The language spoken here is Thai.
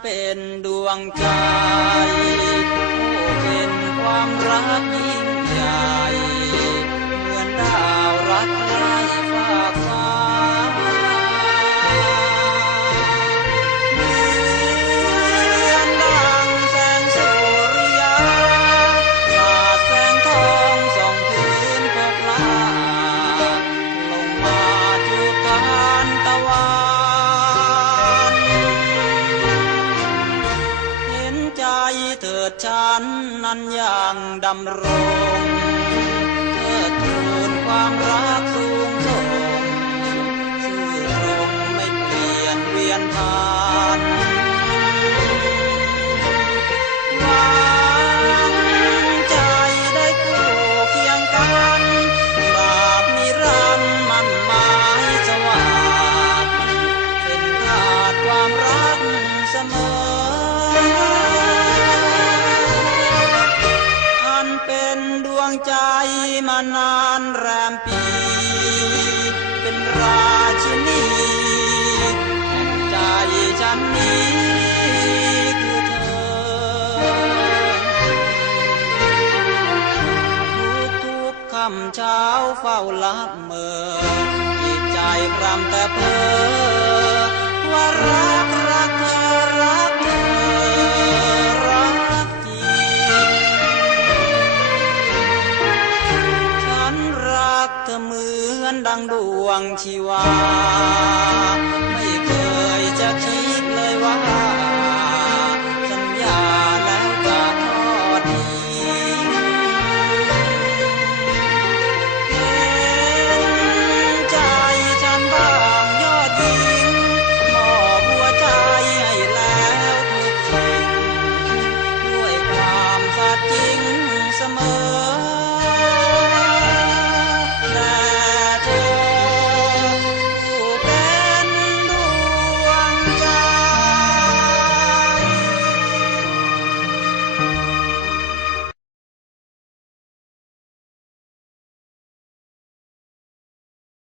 เป็นดวงใจ ฉันนั้นยังดำรงเทิดทูลความรักสู ใจมานานแรมปี เป็นราชินีแห่งใจฉันนี้คือเธอ ทุกๆคำเช้าเฝ้าลับเมอจิตใจพรำแต่เพ้อว่ารัก ฉันรักเ